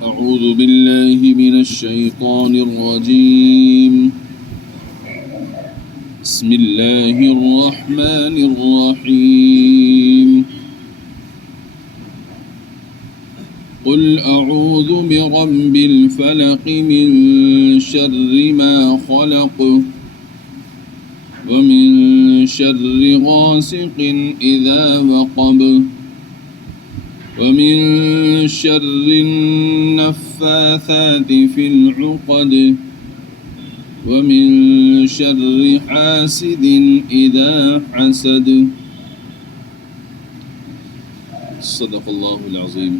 أعوذ بالله من الشيطان الرجيم. بسم الله الرحمن الرحيم. قل أعوذ برب الفلق من شر ما خلق ومن شر غاسق إذا وقب ومن شر النفاثات في العقد ومن شر حاسد إذا حسد. صدق اللہ العظیم.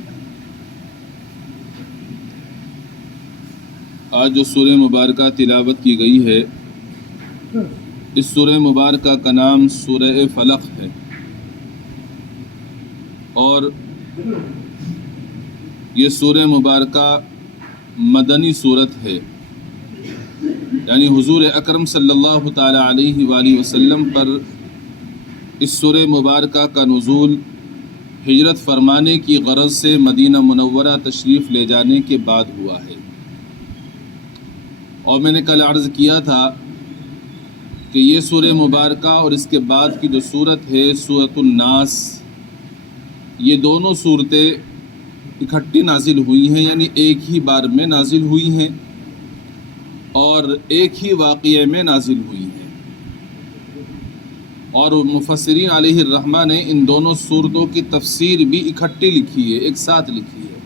آج جو سورہ مبارکہ تلاوت کی گئی ہے، اس سورہ مبارکہ کا نام سورہ فلق ہے، اور یہ سورہ مبارکہ مدنی صورت ہے، یعنی حضور اکرم صلی اللہ تعالی علیہ وآلہ وسلم پر اس سورہ مبارکہ کا نزول ہجرت فرمانے کی غرض سے مدینہ منورہ تشریف لے جانے کے بعد ہوا ہے. اور میں نے کل عرض کیا تھا کہ یہ سورہ مبارکہ اور اس کے بعد کی جو صورت ہے سورۃ الناس، یہ دونوں صورتیں اکٹھی نازل ہوئی ہیں، یعنی ایک ہی بار میں نازل ہوئی ہیں اور ایک ہی واقعے میں نازل ہوئی ہیں. اور مفسرین علیہ الرحمہ نے ان دونوں صورتوں کی تفسیر بھی اکٹھی لکھی ہے، ایک ساتھ لکھی ہے.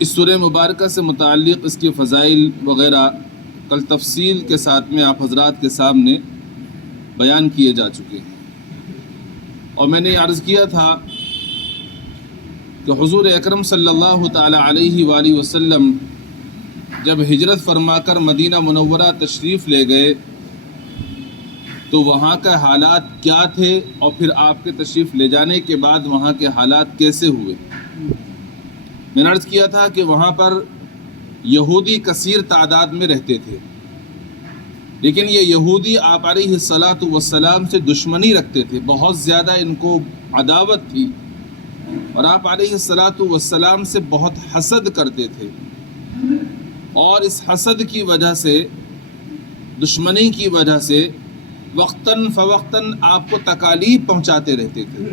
اس سورہ مبارکہ سے متعلق اس کے فضائل وغیرہ کل تفصیل کے ساتھ میں آپ حضرات کے سامنے بیان کیے جا چکے ہیں. اور میں نے عرض کیا تھا کہ حضور اکرم صلی اللہ تعالی علیہ وآلہ وسلم جب ہجرت فرما کر مدینہ منورہ تشریف لے گئے تو وہاں کے حالات کیا تھے، اور پھر آپ کے تشریف لے جانے کے بعد وہاں کے حالات کیسے ہوئے. میں نے عرض کیا تھا کہ وہاں پر یہودی کثیر تعداد میں رہتے تھے، لیکن یہ یہودی آپ علیہ الصلاۃ والسلام سے دشمنی رکھتے تھے، بہت زیادہ ان کو عداوت تھی، اور آپ علیہ الصلاۃ والسلام سے بہت حسد کرتے تھے، اور اس حسد کی وجہ سے، دشمنی کی وجہ سے وقتاً فوقتاً آپ کو تکالیف پہنچاتے رہتے تھے.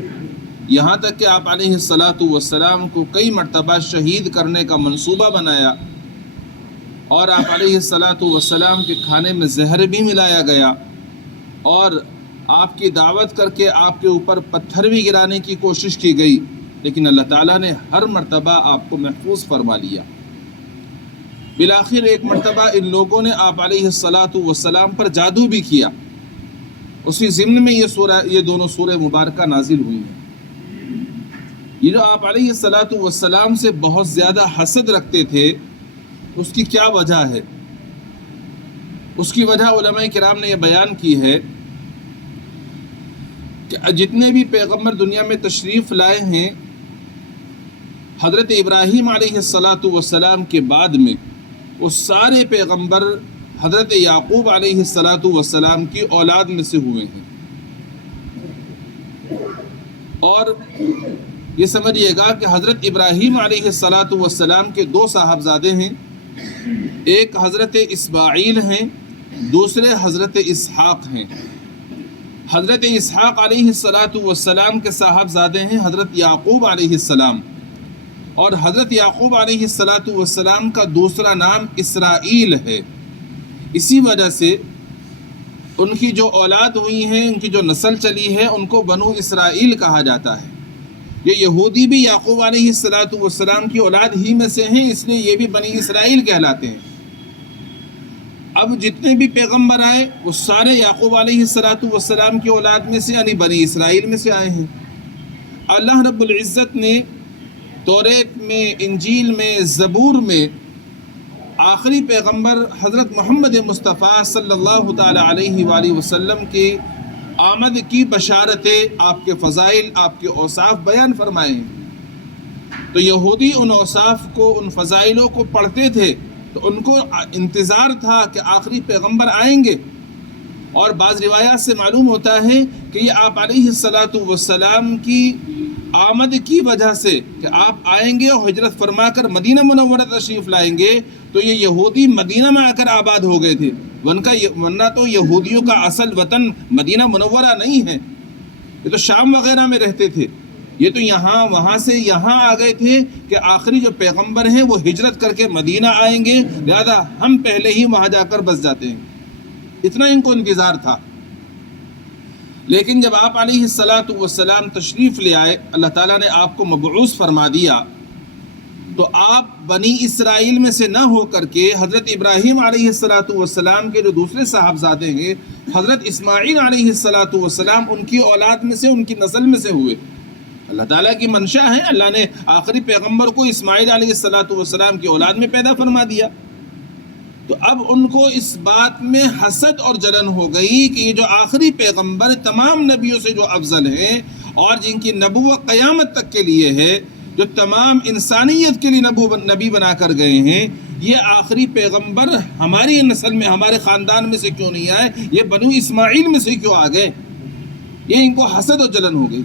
یہاں تک کہ آپ علیہ الصلاۃ والسلام کو کئی مرتبہ شہید کرنے کا منصوبہ بنایا، اور آپ علیہ الصلاۃ والسلام کے کھانے میں زہر بھی ملایا گیا، اور آپ کی دعوت کر کے آپ کے اوپر پتھر بھی گرانے کی کوشش کی گئی، لیکن اللہ تعالیٰ نے ہر مرتبہ آپ کو محفوظ فرما لیا. بالآخر ایک مرتبہ ان لوگوں نے آپ علیہ الصلاۃ والسلام پر جادو بھی کیا. اسی ضمن میں یہ دونوں سورہ مبارکہ نازل ہوئی ہیں. یہ جو آپ علیہ الصلاۃ والسلام سے بہت زیادہ حسد رکھتے تھے، اس کی کیا وجہ ہے؟ اس کی وجہ علماء کرام نے یہ بیان کی ہے کہ جتنے بھی پیغمبر دنیا میں تشریف لائے ہیں، حضرت ابراہیم علیہ الصلاۃ والسلام کے بعد میں وہ سارے پیغمبر حضرت یعقوب علیہ الصلاۃ والسلام کی اولاد میں سے ہوئے ہیں. اور یہ سمجھیے گا کہ حضرت ابراہیم علیہ الصلاۃ والسلام کے دو صاحبزادے ہیں، ایک حضرت اسماعیل ہیں، دوسرے حضرت اسحاق ہیں. حضرت اسحاق علیہ الصلاۃ والسلام کے صاحبزادے ہیں حضرت یعقوب علیہ السلام، اور حضرت یعقوب علیہ الصلاۃ والسلام کا دوسرا نام اسرائیل ہے. اسی وجہ سے ان کی جو اولاد ہوئی ہیں، ان کی جو نسل چلی ہے، ان کو بنو اسرائیل کہا جاتا ہے. یہ یہودی بھی یعقوب علیہ الصلاۃ والسلام کی اولاد ہی میں سے ہیں، اس لیے یہ بھی بنی اسرائیل کہلاتے ہیں. اب جتنے بھی پیغمبر آئے وہ سارے یعقوب علیہ الصلاۃ والسلام کی اولاد میں سے، یعنی بنی اسرائیل میں سے آئے ہیں. اللہ رب العزت نے توریت میں، انجیل میں، زبور میں آخری پیغمبر حضرت محمد مصطفیٰ صلی اللہ تعالی علیہ وآلہ وسلم کی آمد کی بشارتیں، آپ کے فضائل، آپ کے اوصاف بیان فرمائے ہیں. تو یہودی ان اوصاف کو، ان فضائلوں کو پڑھتے تھے، تو ان کو انتظار تھا کہ آخری پیغمبر آئیں گے. اور بعض روایات سے معلوم ہوتا ہے کہ یہ آپ علیہ الصلاۃ والسلام کی آمد کی وجہ سے کہ آپ آئیں گے اور ہجرت فرما کر مدینہ منورہ تشریف لائیں گے تو یہ یہودی مدینہ میں آ کر آباد ہو گئے تھے، ورنہ تو یہودیوں کا اصل وطن مدینہ منورہ نہیں ہے، یہ تو شام وغیرہ میں رہتے تھے، یہ تو یہاں وہاں سے یہاں آ گئے تھے کہ آخری جو پیغمبر ہیں وہ ہجرت کر کے مدینہ آئیں گے، لہذا ہم پہلے ہی وہاں جا کر بس جاتے ہیں، اتنا ان کو انتظار تھا۔ لیکن جب آپ علیہ السلام تشریف لے آئے، اللہ تعالیٰ نے آپ کو مبعوث فرما دیا، تو آپ بنی اسرائیل میں سے نہ ہو کر کے حضرت ابراہیم علیہ السلام کے جو دوسرے صاحبزادے ہیں حضرت اسماعیل علیہ السلام ان کی اولاد میں سے، ان کی نسل میں سے ہوئے۔ اللہ تعالیٰ کی منشا ہے، اللہ نے آخری پیغمبر کو اسماعیل علیہ السلام کی اولاد میں پیدا فرما دیا۔ تو اب ان کو اس بات میں حسد اور جلن ہو گئی کہ یہ جو آخری پیغمبر تمام نبیوں سے جو افضل ہیں اور جن کی نبوت قیامت تک کے لیے ہے، جو تمام انسانیت کے لیے نبی بنا کر گئے ہیں، یہ آخری پیغمبر ہماری نسل میں، ہمارے خاندان میں سے کیوں نہیں آئے، یہ بنو اسماعیل میں سے کیوں آ گئے؟ یہ ان کو حسد اور جلن ہو گئی۔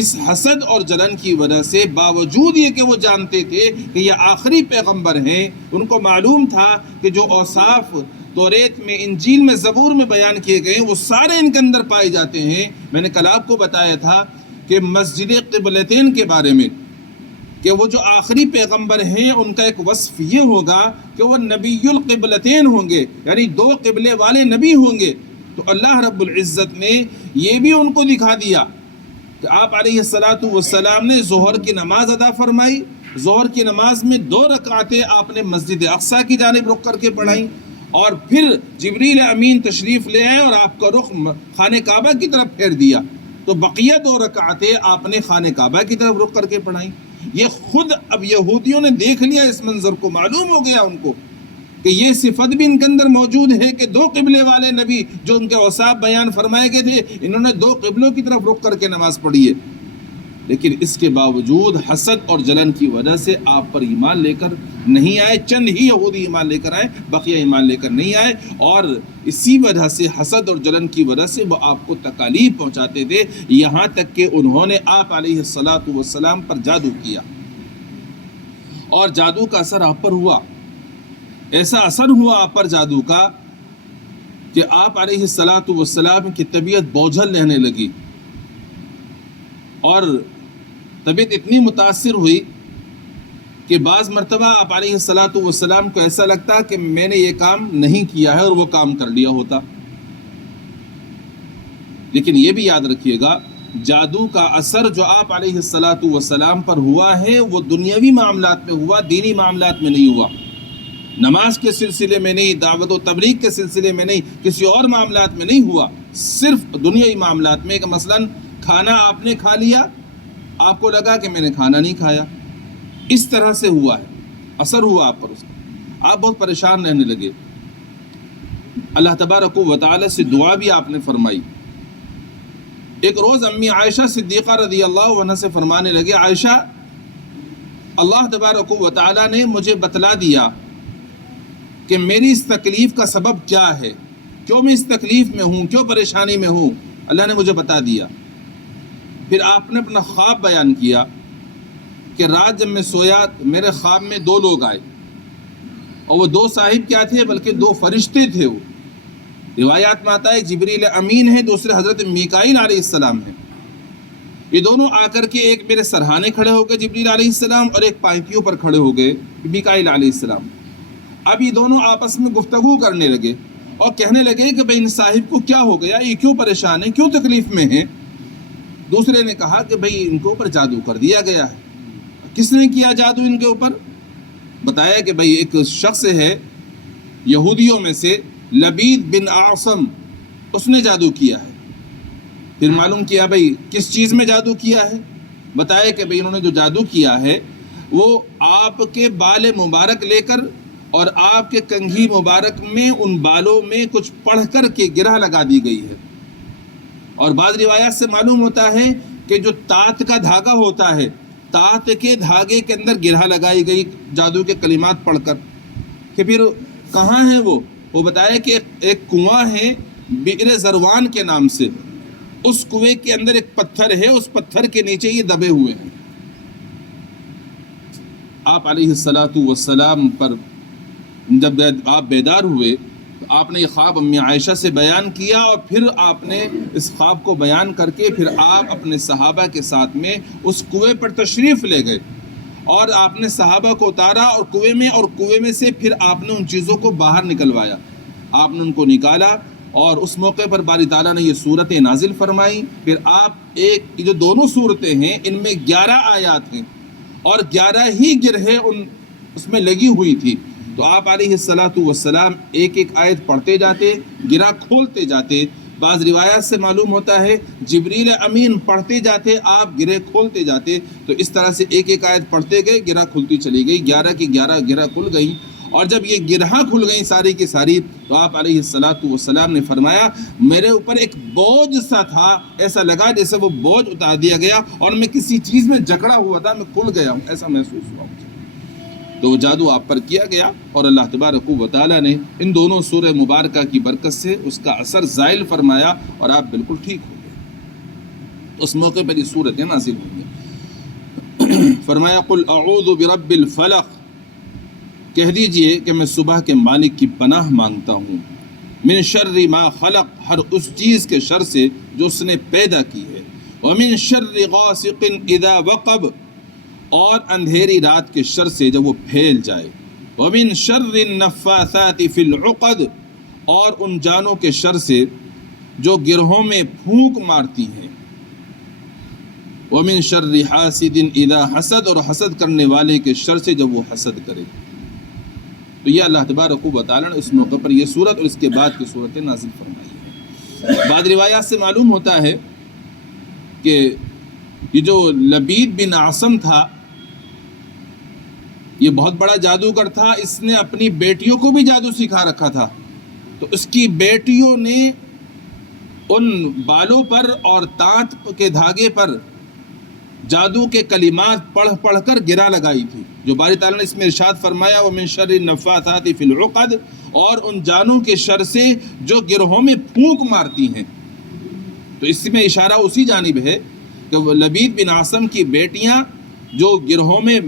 اس حسد اور جلن کی وجہ سے باوجود یہ کہ وہ جانتے تھے کہ یہ آخری پیغمبر ہیں، ان کو معلوم تھا کہ جو اوصاف توریت میں، انجیل میں، زبور میں بیان کیے گئے وہ سارے ان کے اندر پائے جاتے ہیں۔ میں نے کل آپ کو بتایا تھا کہ مسجد قبلتین کے بارے میں کہ وہ جو آخری پیغمبر ہیں ان کا ایک وصف یہ ہوگا کہ وہ نبی القبلتین ہوں گے، یعنی دو قبلے والے نبی ہوں گے۔ تو اللہ رب العزت نے یہ بھی ان کو دکھا دیا کہ آپ علیہ السلام نے ظہر کی نماز ادا فرمائی، ظہر کی نماز میں 2 رکعتیں آپ نے مسجد اقصیٰ کی جانب رخ کر کے پڑھائیں، اور پھر جبریل امین تشریف لے آئے اور آپ کا رخ خانہ کعبہ کی طرف پھیر دیا، تو بقیہ 2 رکعتیں آپ نے خانہ کعبہ کی طرف رخ کر کے پڑھائیں۔ یہ خود اب یہودیوں نے دیکھ لیا اس منظر کو، معلوم ہو گیا ان کو کہ یہ صفت بھی ان کے اندر موجود ہے کہ 2 قبلے والے نبی جو ان کے اوصاف بیان فرمائے گئے تھے، انہوں نے 2 قبلوں کی طرف رخ کر کے نماز پڑھی ہے۔ لیکن اس کے باوجود حسد اور جلن کی وجہ سے آپ پر ایمان لے کر نہیں آئے، چند ہی یہودی ایمان لے کر آئے، بقیہ ایمان لے کر نہیں آئے، اور اسی وجہ سے حسد اور جلن کی وجہ سے وہ آپ کو تکالیف پہنچاتے تھے، یہاں تک کہ انہوں نے آپ علیہ السلام پر جادو کیا، اور جادو کا اثر آپ پر ہوا، ایسا اثر ہوا آپ پر جادو کا کہ آپ علیہ السلام کی طبیعت بوجھل رہنے لگی، اور طبیعت اتنی متاثر ہوئی کہ بعض مرتبہ آپ علیہ السلام کو ایسا لگتا کہ میں نے یہ کام نہیں کیا ہے اور وہ کام کر لیا ہوتا۔ لیکن یہ بھی یاد رکھیے گا، جادو کا اثر جو آپ علیہ السلام پر ہوا ہے وہ دنیاوی معاملات میں ہوا، دینی معاملات میں نہیں ہوا، نماز کے سلسلے میں نہیں، دعوت و تبلیغ کے سلسلے میں نہیں، کسی اور معاملات میں نہیں ہوا، صرف دنیاوی معاملات میں، کہ مثلاً کھانا آپ نے کھا لیا، آپ کو لگا کہ میں نے کھانا نہیں کھایا، اس طرح سے ہوا ہے، اثر ہوا آپ پر اس کا، آپ بہت پریشان رہنے لگے۔ اللہ تبارک و تعالی سے دعا بھی آپ نے فرمائی۔ ایک روز امی عائشہ صدیقہ رضی اللہ عنہ سے فرمانے لگے، عائشہ، اللہ تبارک و تعالی نے مجھے بتلا دیا کہ میری اس تکلیف کا سبب کیا ہے، کیوں میں اس تکلیف میں ہوں، کیوں پریشانی میں ہوں، اللہ نے مجھے بتا دیا۔ پھر آپ نے اپنا خواب بیان کیا کہ رات جب میں سویا میرے خواب میں 2 لوگ آئے، اور وہ 2 صاحب کیا تھے، بلکہ 2 فرشتے تھے۔ وہ روایات میں آتا ہے جبریل امین ہے، دوسرے حضرت میکائیل علیہ السلام ہیں۔ یہ دونوں آ کر کے ایک میرے سرہانے کھڑے ہو گئے جبریل علیہ السلام، اور ایک پائیوں پر کھڑے ہو گئے میکائیل علیہ السلام۔ اب یہ دونوں آپس میں گفتگو کرنے لگے اور کہنے لگے کہ بھئی ان صاحب کو کیا ہو گیا، یہ کیوں پریشان ہیں، کیوں تکلیف میں ہیں؟ دوسرے نے کہا کہ بھئی ان کے اوپر جادو کر دیا گیا ہے۔ کس نے کیا جادو ان کے اوپر؟ بتایا کہ بھئی ایک شخص ہے یہودیوں میں سے، لبید بن اعصم، اس نے جادو کیا ہے۔ پھر معلوم کیا بھئی کس چیز میں جادو کیا ہے، بتایا کہ بھئی انہوں نے جو جادو کیا ہے وہ آپ کے بال مبارک لے کر اور آپ کے کنگھی مبارک میں ان بالوں میں کچھ پڑھ کر کے گرہ لگا دی گئی ہے، اور بعض روایات سے معلوم ہوتا ہے کہ جو تات کا دھاگا ہوتا ہے، تات کے دھاگے کے اندر گرہ لگائی گئی جادو کے کلمات پڑھ کر۔ کہ پھر کہاں ہے وہ بتایا کہ ایک کنواں ہے بئر زروان کے نام سے، اس کنویں کے اندر ایک پتھر ہے، اس پتھر کے نیچے یہ دبے ہوئے ہیں۔ آپ علیہ الصلاۃ والسلام پر جب آپ بیدار ہوئے تو آپ نے یہ خواب امی عائشہ سے بیان کیا، اور پھر آپ نے اس خواب کو بیان کر کے پھر آپ اپنے صحابہ کے ساتھ میں اس کنویں پر تشریف لے گئے، اور آپ نے صحابہ کو اتارا اور کنویں میں سے پھر آپ نے ان چیزوں کو باہر نکلوایا، آپ نے ان کو نکالا، اور اس موقع پر باری تعالیٰ نے یہ صورتیں نازل فرمائی۔ پھر آپ یہ جو دونوں صورتیں ہیں ان میں 11 آیات ہیں، اور 11 ہی گرہیں اس میں لگی ہوئی تھی، تو آپ علیہ الصلاۃ والسلام ایک ایک آیت پڑھتے جاتے، گرہ کھولتے جاتے۔ بعض روایات سے معلوم ہوتا ہے جبریل امین پڑھتے جاتے، آپ گرہ کھولتے جاتے، تو اس طرح سے ایک ایک آیت پڑھتے گئے، گرہ کھلتی چلی گئی، 11 کی 11 گرہ کھل گئی۔ اور جب یہ گرہ کھل گئی ساری کی ساری، تو آپ علیہ الصلاۃ والسلام نے فرمایا میرے اوپر ایک بوجھ سا تھا، ایسا لگا جیسے وہ بوجھ اتار دیا گیا اور میں کسی چیز میں جکڑا ہوا تھا، میں کھل گیا ہوں، ایسا محسوس ہوا مجھے۔ تو وہ جادو آپ پر کیا گیا، اور اللہ تبارک و تعالیٰ نے ان دونوں سورہ مبارکہ کی برکت سے اس کا اثر زائل فرمایا، اور آپ بالکل ٹھیک ہو گئے۔ اس موقع پر یہ صورتیں نازل ہوئی۔ فرمایا قل اعوذ برب الفلق، کہہ دیجئے کہ میں صبح کے مالک کی پناہ مانگتا ہوں، من شر ما خلق، ہر اس چیز کے شر سے جو اس نے پیدا کی ہے، ومن شر غاسق اذا وقب، اور اندھیری رات کے شر سے جب وہ پھیل جائے، ومن شر النفاثات فی العقد، اور ان جانوں کے شر سے جو گرہوں میں پھونک مارتی ہیں، ومن شر حاسد اذا حسد، اور حسد کرنے والے کے شر سے جب وہ حسد کرے۔ تو یہ اللہ تبارک و تعالیٰ نے اس موقع پر یہ صورت اور اس کے بعد کی صورتیں نازل فرمائی ہیں۔ بعض روایات سے معلوم ہوتا ہے کہ یہ جو لبید بن عاصم تھا، یہ بہت بڑا جادوگر تھا، اس نے اپنی بیٹیوں کو بھی جادو سکھا رکھا تھا، تو اس کی بیٹیوں نے ان بالوں پر اور تانت کے دھاگے پر جادو کے کلمات پڑھ پڑھ کر گرہ لگائی تھی، جو باری تعالیٰ نے اس میں ارشاد فرمایا وَمِن شَرِّ النَّفَّاثَاتِ فِي الْعُقَدِ، اور ان جانوں کے شر سے جو گرہوں میں پھونک مارتی ہیں۔ تو اس میں اشارہ اسی جانب ہے کہ وہ لبید بن عاصم کی بیٹیاں جو گرہوں میں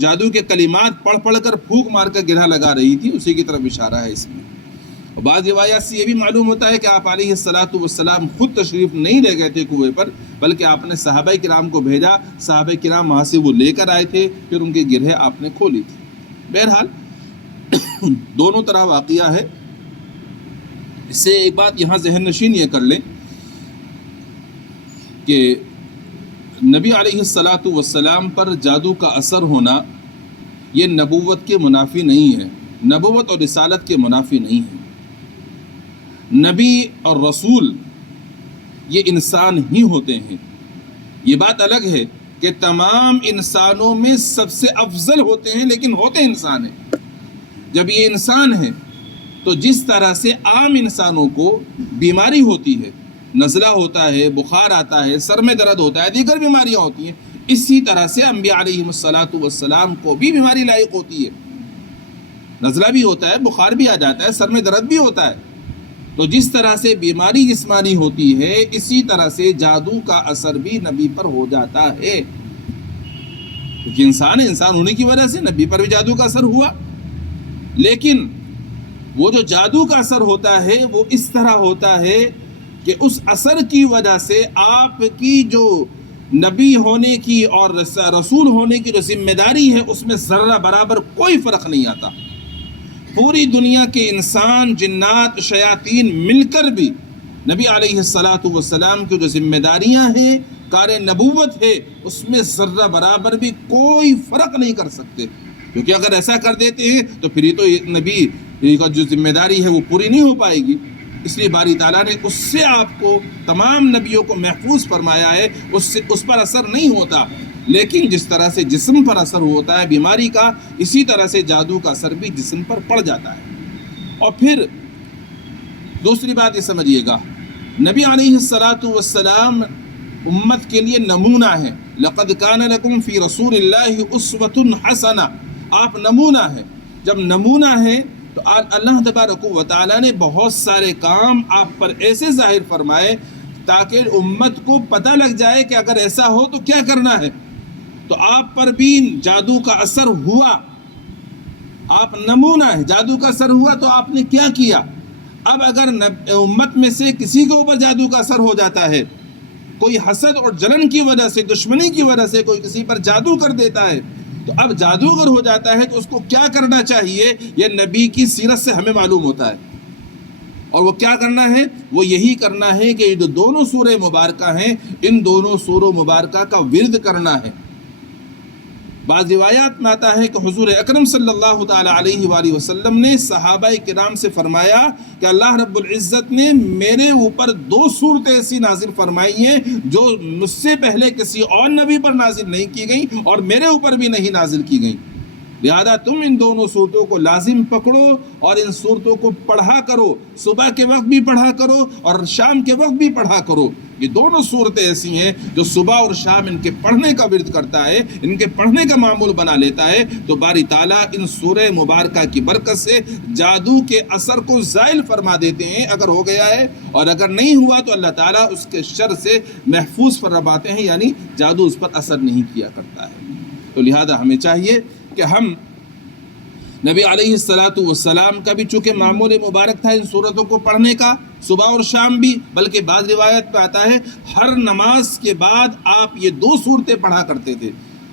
جادو کے کلمات پڑھ پڑھ کر پھونک مار کر گرہ لگا رہی تھی، اسی کی طرف اشارہ ہے اس میں۔ اور بعض روایات سے یہ بھی معلوم ہوتا ہے کہ آپ علیہ الصلاۃ والسلام خود تشریف نہیں لے گئے تھے کنویں پر، بلکہ آپ نے صحابہ کرام کو بھیجا، صحابہ کرام وہاں سے وہ لے کر آئے تھے، پھر ان کے گرہیں آپ نے کھولی تھی۔ بہرحال دونوں طرح واقعہ ہے۔ اس سے ایک بات یہاں ذہن نشین یہ کر لیں کہ نبی علیہ الصلاۃ والسلام پر جادو کا اثر ہونا یہ نبوت کے منافی نہیں ہے، نبوت اور رسالت کے منافی نہیں ہے۔ نبی اور رسول یہ انسان ہی ہوتے ہیں۔ یہ بات الگ ہے کہ تمام انسانوں میں سب سے افضل ہوتے ہیں، لیکن ہوتے انسان ہیں۔ جب یہ انسان ہے تو جس طرح سے عام انسانوں کو بیماری ہوتی ہے، نزلہ ہوتا ہے، بخار آتا ہے، سر میں درد ہوتا ہے، دیگر بیماریاں ہوتی ہیں، اسی طرح سے انبیاء علیہم الصلاۃ والسلام کو بھی بیماری لاحق ہوتی ہے، نزلہ بھی ہوتا ہے، بخار بھی آ جاتا ہے، سر میں درد بھی ہوتا ہے۔ تو جس طرح سے بیماری جسمانی ہوتی ہے، اسی طرح سے جادو کا اثر بھی نبی پر ہو جاتا ہے، کیونکہ انسان ہونے کی وجہ سے نبی پر بھی جادو کا اثر ہوا۔ لیکن وہ جو جادو کا اثر ہوتا ہے وہ اس طرح ہوتا ہے کہ اس اثر کی وجہ سے آپ کی جو نبی ہونے کی اور رسول ہونے کی جو ذمہ داری ہے اس میں ذرہ برابر کوئی فرق نہیں آتا۔ پوری دنیا کے انسان، جنات، شیاطین مل کر بھی نبی علیہ الصلاۃ والسلام کی جو ذمہ داریاں ہیں، کار نبوت ہے، اس میں ذرہ برابر بھی کوئی فرق نہیں کر سکتے، کیونکہ اگر ایسا کر دیتے ہیں تو پھر یہ تو نبی کا جو ذمہ داری ہے وہ پوری نہیں ہو پائے گی۔ اس لیے باری تعالیٰ نے اس سے آپ کو، تمام نبیوں کو محفوظ فرمایا ہے، اس پر اثر نہیں ہوتا۔ لیکن جس طرح سے جسم پر اثر ہوتا ہے بیماری کا، اسی طرح سے جادو کا اثر بھی جسم پر پڑ جاتا ہے۔ اور پھر دوسری بات یہ سمجھیے گا، نبی علیہ الصلاۃ والسلام امت کے لیے نمونہ ہے۔ لقد کان لکم فی رسول اللہ اسوۃ حسنہ، آپ نمونہ ہیں۔ جب نمونہ ہے تو اللہ تبارک و تعالیٰ نے بہت سارے کام آپ پر ایسے ظاہر فرمائے تاکہ امت کو پتہ لگ جائے کہ اگر ایسا ہو تو کیا کرنا ہے. تو آپ پر بھی جادو کا اثر ہوا، آپ نمونہ ہے، جادو کا اثر ہوا تو آپ نے کیا کیا. اب اگر امت میں سے کسی کے اوپر جادو کا اثر ہو جاتا ہے، کوئی حسد اور جلن کی وجہ سے، دشمنی کی وجہ سے کوئی کسی پر جادو کر دیتا ہے، تو اب جادوگر ہو جاتا ہے تو اس کو کیا کرنا چاہیے، یہ نبی کی سیرت سے ہمیں معلوم ہوتا ہے. اور وہ کیا کرنا ہے، وہ یہی کرنا ہے کہ یہ جو دونوں سورہ مبارکہ ہیں، ان دونوں سورہ مبارکہ کا ورد کرنا ہے. بعض روایات میں آتا ہے کہ حضور اکرم صلی اللہ تعالی علیہ وآلہ وسلم نے صحابہ کرام سے فرمایا کہ اللہ رب العزت نے میرے اوپر 2 صورتیں ایسی نازل فرمائی ہیں جو مجھ سے پہلے کسی اور نبی پر نازل نہیں کی گئیں اور میرے اوپر بھی نہیں نازل کی گئیں، لہذا تم ان دونوں صورتوں کو لازم پکڑو اور ان صورتوں کو پڑھا کرو، صبح کے وقت بھی پڑھا کرو اور شام کے وقت بھی پڑھا کرو. یہ دونوں صورتیں ایسی ہیں جو صبح اور شام ان کے پڑھنے کا ورد کرتا ہے، ان کے پڑھنے کا معمول بنا لیتا ہے، تو باری تعالیٰ ان سورہ مبارکہ کی برکت سے جادو کے اثر کو زائل فرما دیتے ہیں اگر ہو گیا ہے، اور اگر نہیں ہوا تو اللہ تعالیٰ اس کے شر سے محفوظ فرماتے ہیں، یعنی جادو اس پر اثر نہیں کیا کرتا ہے. تو لہذا ہمیں چاہیے کہ ہم نبی علیہ السلام کا بھی چونکہ معمول مبارک تھا ان صورتوں کو پڑھنے کا صبح اور شام بھی، بلکہ بعض روایت پہ آتا ہے ہر نماز کے بعد آپ یہ 2 صورتیں پڑھا کرتے تھے،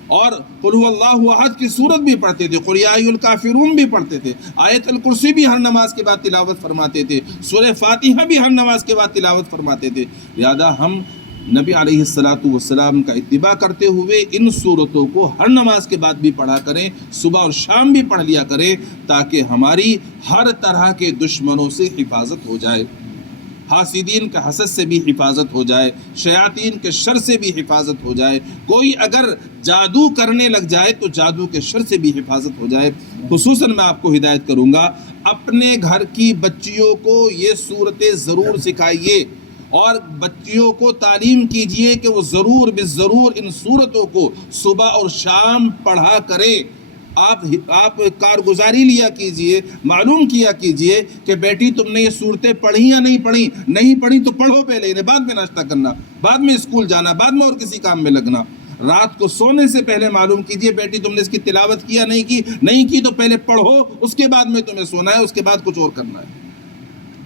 اور قل هو اللہ احد کی صورت بھی پڑھتے تھے، قل یا ایھا الکافرون بھی پڑھتے تھے، آیت الکرسی بھی ہر نماز کے بعد تلاوت فرماتے تھے، سورہ فاتحہ بھی ہر نماز کے بعد تلاوت فرماتے تھے. لہذا ہم نبی علیہ السلام کا اتباع کرتے ہوئے ان صورتوں کو ہر نماز کے بعد بھی پڑھا کریں، صبح اور شام بھی پڑھ لیا کریں، تاکہ ہماری ہر طرح کے دشمنوں سے حفاظت ہو جائے، حاسدین کا حسد سے بھی حفاظت ہو جائے، شیاطین کے شر سے بھی حفاظت ہو جائے، کوئی اگر جادو کرنے لگ جائے تو جادو کے شر سے بھی حفاظت ہو جائے. خصوصاً میں آپ کو ہدایت کروں گا، اپنے گھر کی بچیوں کو یہ صورتیں ضرور سکھائیے اور بچیوں کو تعلیم کیجئے کہ وہ ضرور بالضرور ان صورتوں کو صبح اور شام پڑھا کریں. آپ کارگزاری لیا کیجئے، معلوم کیا کیجئے کہ بیٹی تم نے یہ صورتیں پڑھی یا نہیں پڑھی، نہیں پڑھی تو پڑھو پہلے انہیں، بعد میں ناشتہ کرنا، بعد میں اسکول جانا، بعد میں اور کسی کام میں لگنا. رات کو سونے سے پہلے معلوم کیجئے بیٹی تم نے اس کی تلاوت کیا نہیں کی تو پہلے پڑھو، اس کے بعد میں تمہیں سونا ہے، اس کے بعد کچھ اور کرنا ہے.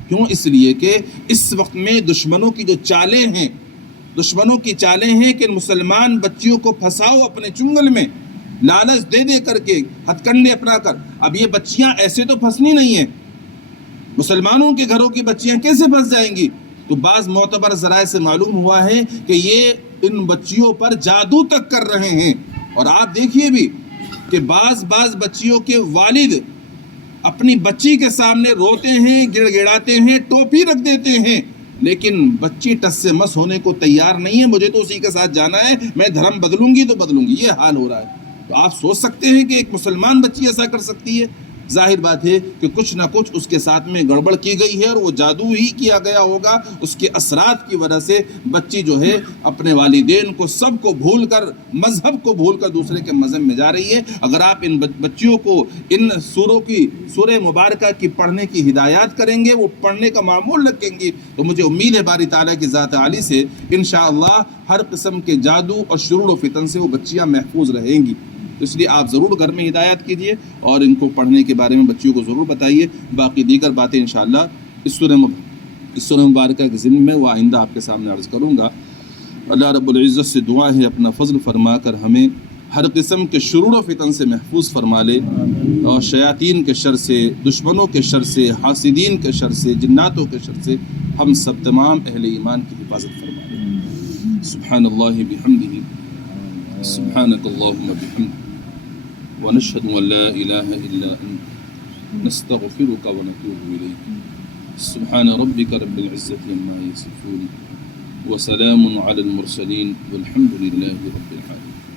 کیوں؟ اس لیے کہ اس وقت میں دشمنوں کی جو چالیں ہیں، دشمنوں کی چالیں ہیں کہ مسلمان بچیوں کو پھنساؤ اپنے چنگل میں، لالچ دے دے کر کے، ہتھ کنڈے اپنا کر. اب یہ بچیاں ایسے تو پھنسنی نہیں ہیں، مسلمانوں کے گھروں کی بچیاں کیسے پھنس جائیں گی؟ تو بعض معتبر ذرائع سے معلوم ہوا ہے کہ یہ ان بچیوں پر جادو تک کر رہے ہیں. اور آپ دیکھیے بھی کہ بعض بچیوں کے والد اپنی بچی کے سامنے روتے ہیں، گڑ گڑاتے ہیں، ٹوپی رکھ دیتے ہیں، لیکن بچی ٹس سے مس ہونے کو تیار نہیں ہے، مجھے تو اسی کے ساتھ جانا ہے، میں دھرم بدلوں گی تو بدلوں گی. یہ حال ہو رہا ہے. تو آپ سوچ سکتے ہیں کہ ایک مسلمان بچی ایسا کر سکتی ہے؟ ظاہر بات ہے کہ کچھ نہ کچھ اس کے ساتھ میں گڑبڑ کی گئی ہے، اور وہ جادو ہی کیا گیا ہوگا. اس کے اثرات کی وجہ سے بچی جو ہے اپنے والدین کو، سب کو بھول کر، مذہب کو بھول کر دوسرے کے مذہب میں جا رہی ہے. اگر آپ ان بچیوں کو ان سورہ مبارکہ کی پڑھنے کی ہدایات کریں گے، وہ پڑھنے کا معمول رکھیں گی، تو مجھے امید ہے باری تعالیٰ کی ذات عالی سے انشاءاللہ ہر قسم کے جادو اور شرور و فتن سے وہ بچیاں محفوظ رہیں گی. اس لیے آپ ضرور گھر میں ہدایات کیجئے اور ان کو پڑھنے کے بارے میں بچیوں کو ضرور بتائیے. باقی دیگر باتیں انشاءاللہ اس سورہ مبارکہ کے ضمن میں وہ آئندہ آپ کے سامنے عرض کروں گا. اللہ رب العزت سے دعا ہے اپنا فضل فرما کر ہمیں ہر قسم کے شرور و فتن سے محفوظ فرما لے، اور شیاطین کے شر سے، دشمنوں کے شر سے، حاسدین کے شر سے، جناتوں کے شر سے ہم سب تمام اہل ایمان کی حفاظت فرما لے. سبحان اللہ بحمدہ، سبحانک اللہم بحمدک، ونشهد ان لا اله الا انت نستغفرك ونتوب اليك. سبحان ربك رب العزة عما يصفون وسلام على المرسلين والحمد لله رب العالمين.